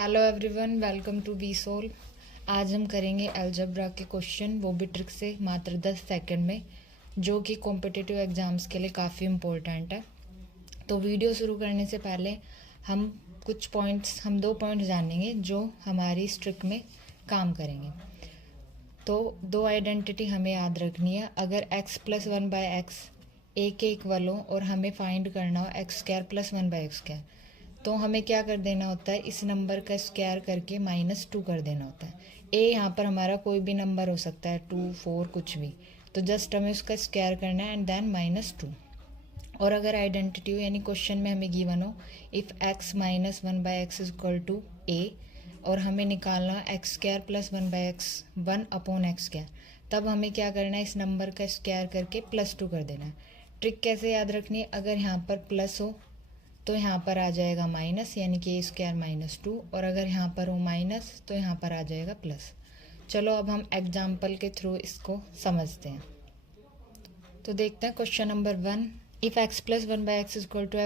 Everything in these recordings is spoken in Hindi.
Hello everyone, welcome to We Soul. आज हम करेंगे अलजेब्रा के क्वेश्चन, वो भी ट्रिक से, मात्र 10 सेकंड में, जो कि कॉम्पिटिटिव एग्जाम्स के लिए काफ़ी इम्पोर्टेंट है। तो वीडियो शुरू करने से पहले हम दो पॉइंट्स जानेंगे जो हमारी इस ट्रिक में काम करेंगे। तो दो आइडेंटिटी हमें याद रखनी है। अगर x प्लस 1/x a के इक्वल हो और हमें फाइंड करना हो x square plus 1/x square, तो हमें क्या कर देना होता है, इस नंबर का स्क्वायर करके -2 कर देना होता है। a यहाँ पर हमारा कोई भी नंबर हो सकता है, 2, 4, कुछ भी। तो जस्ट हमें उसका स्क्वायर करना है एंड देन -2। और अगर आइडेंटिटी हो यानी क्वेश्चन में हमें गिवन हो if x minus 1/x is equal to a और हमें निकालना x square plus 1/x 1/x square, तब हमें क्या करना है, इस नंबर का स्क्वायर करके +2 कर देना है। ट्रिक कैसे याद रखनी है, अगर यहाँ पर प्लस हो तो यहाँ पर आ जाएगा माइनस, यानी कि a स्क्वायर -2, और अगर यहाँ पर हो माइनस तो यहाँ पर आ जाएगा प्लस। चलो अब हम एग्जाम्पल के थ्रू इसको समझते हैं। तो देखते हैं question number 1। If x plus 1/x is equal to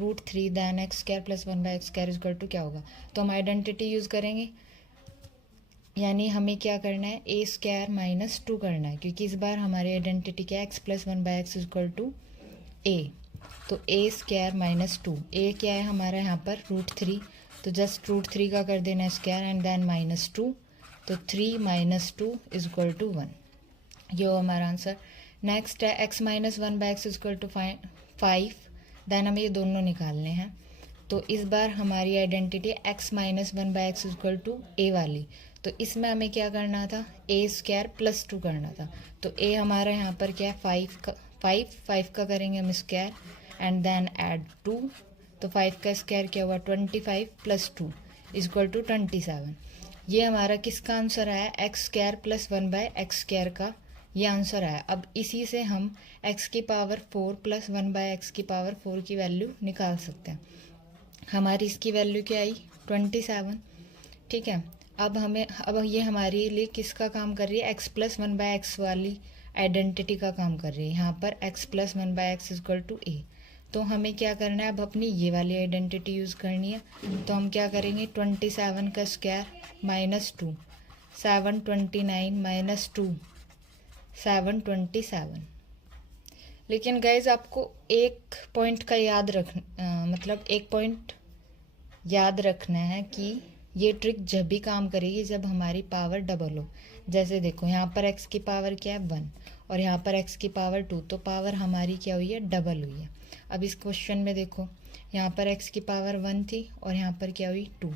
√3 then x square plus 1/x square is equal to क्या होगा। तो हम आइडेंटिटी यूज़ करेंगे, यानी हमें क्या करना है, a स्क्वायर -2 करना है, क्योंकि इस बार हमारी आइडेंटिटी क्या है, x plus 1/x is equal to a। तो a स्क्वायर -2, a क्या है हमारा यहाँ पर √3, तो जस्ट √3 का कर देना है स्क्वायर एंड देन -2, तो 3 - 2 इज इक्वल टू 1। ये हो हमारा आंसर। नेक्स्ट है x minus 1/x is equal to 5, then हमें ये दोनों निकालने हैं। तो इस बार हमारी identity x minus 1/x is equal to a वाली, तो इसमें हमें क्या करना था, a स्क्वायर +2 करना था। तो a हमारा यहाँ पर क्या है, 5 का करेंगे हम स्क्वायर एंड देन ऐड 2, तो 5 का स्क्वायर क्या हुआ, 25 + 2 इज इक्वल टू 27। ये हमारा किसका आंसर आया, x square plus 1/x square का ये आंसर आया। अब इसी से हम x की पावर 4 प्लस 1/x की पावर 4 की वैल्यू निकाल सकते हैं। हमारी इसकी वैल्यू क्या आई, 27। ठीक है, अब ये हमारे लिए किसका काम कर रही है, x प्लस 1/x वाली आइडेंटिटी का काम कर रही है। यहाँ पर x plus 1/x is equal to a, तो हमें क्या करना है, अब अपनी ये वाली आइडेंटिटी यूज़ करनी है। तो हम क्या करेंगे, 27 का स्क्वायर -2, 729 -2 727। लेकिन गाइज आपको एक पॉइंट याद रखना है कि ये ट्रिक जब भी काम करेगी जब हमारी पावर डबल हो। जैसे देखो यहाँ पर x की पावर क्या है, 1, और यहाँ पर x की पावर 2, तो पावर हमारी क्या हुई है, डबल हुई है। अब इस क्वेश्चन में देखो, यहाँ पर x की पावर 1 थी और यहाँ पर क्या हुई, 2,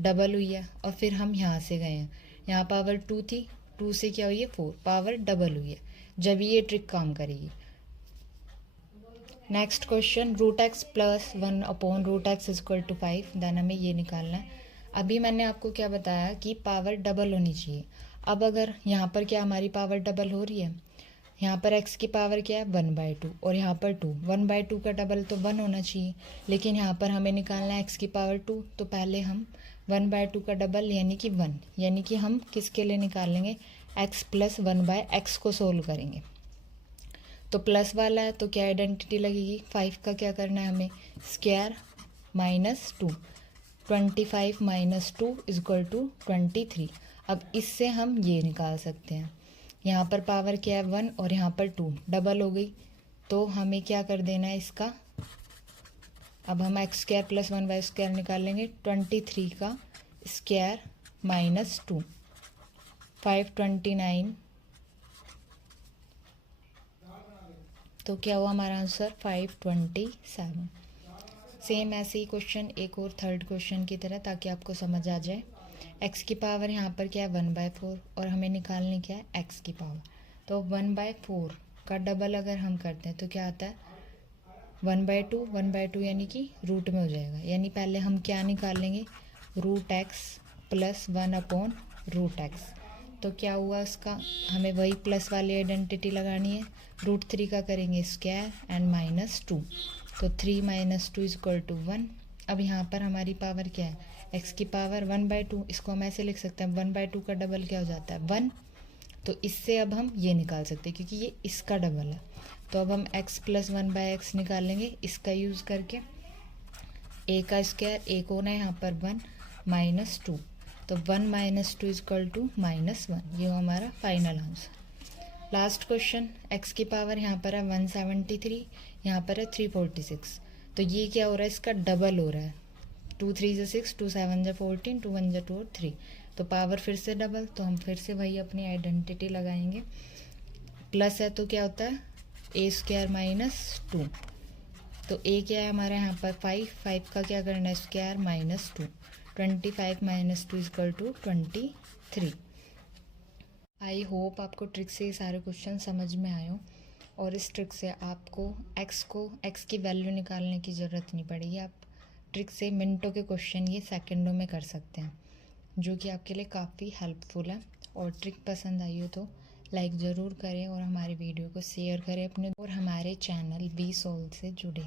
डबल हुई है। और फिर हम यहाँ से गए हैं, यहाँ पावर 2 थी, 2 से क्या हुई है, 4, पावर डबल हुई है, जब ये ट्रिक काम करेगी। Next question, √x plus 1/√x is equal to 5, then हमें ये निकालना है। अभी मैंने आपको क्या बताया कि पावर डबल होनी चाहिए। अब अगर यहाँ पर क्या हमारी पावर डबल हो रही है, यहाँ पर x की पावर क्या है, 1/2, और यहाँ पर 2, 1/2 का डबल तो 1 होना चाहिए। लेकिन यहाँ पर हमें निकालना है x की पावर 2, तो पहले हम 1/2 का डबल यानी कि 1, यानी कि हम किसके लिए निकालेंगे, x प्लस 1/x को सोल्व करेंगे। तो प्लस वाला है तो क्या आइडेंटिटी लगेगी, 5 का क्या करना है हमें, स्क्वायर -2, 25 - 2 इज इक्वल टू 23। अब इससे हम ये निकाल सकते हैं, यहाँ पर पावर क्या है, 1, और यहाँ पर 2, डबल हो गई, तो हमें क्या कर देना है इसका। अब हम x square plus 1/x square निकालेंगे, 23 का स्क्वायर -2, 529, तो क्या हुआ हमारा आंसर, 527। सेम ऐसे ही क्वेश्चन एक और थर्ड क्वेश्चन की तरह, ताकि आपको समझ आ जाए। x की पावर यहाँ पर क्या है, 1/4, और हमें निकालनी क्या है, x की पावर। तो 1/4 का डबल अगर हम करते हैं तो क्या आता है, 1/2 यानी कि रूट में हो जाएगा, यानी पहले हम क्या निकालेंगे, √x प्लस 1/√x। तो क्या हुआ उसका, हमें वही प्लस वाली आइडेंटिटी लगानी है, √3 का करेंगे स्क्वायर एंड -2, तो 3 - 2 इज इक्वल टू 1। अब यहाँ पर हमारी पावर क्या है, x की पावर 1/2, इसको हम ऐसे लिख सकते हैं, 1/2 का डबल क्या हो जाता है, 1। तो इससे अब हम ये निकाल सकते हैं, क्योंकि ये इसका डबल है। तो अब हम x प्लस 1/x निकालेंगे इसका यूज़ करके। a का स्क्वायर, a कौन है यहाँ पर, 1, -2। तो 1 - 2 इक्वल टू -1। ये हमारा final answer. Last question, x की पावर यहाँ पर है 173, यहाँ पर है 346। तो ये क्या हो रहा है, इसका डबल हो रहा है। 2 3 6, 2 7 14, 2 1 2 और 3। तो पावर फिर से डबल, तो हम फिर से वही अपनी आइडेंटिटी लगाएंगे। प्लस है तो क्या होता है a² - 2। तो a क्या है हमारा यहाँ पर 5 का क्या करना है square -2। 25 - 2 equal to 23। I hope आपको ट्रिक से ये सारे क्वेश्चन समझ में आए हो, और इस ट्रिक से आपको x की वैल्यू निकालने की ज़रूरत नहीं पड़ेगी। आप ट्रिक से मिनटों के क्वेश्चन ये सेकंडों में कर सकते हैं, जो कि आपके लिए काफ़ी हेल्पफुल है। और ट्रिक पसंद आई हो तो लाइक ज़रूर करें और हमारे वीडियो को शेयर करें अपने, और हमारे चैनल वी सोल्व से जुड़े।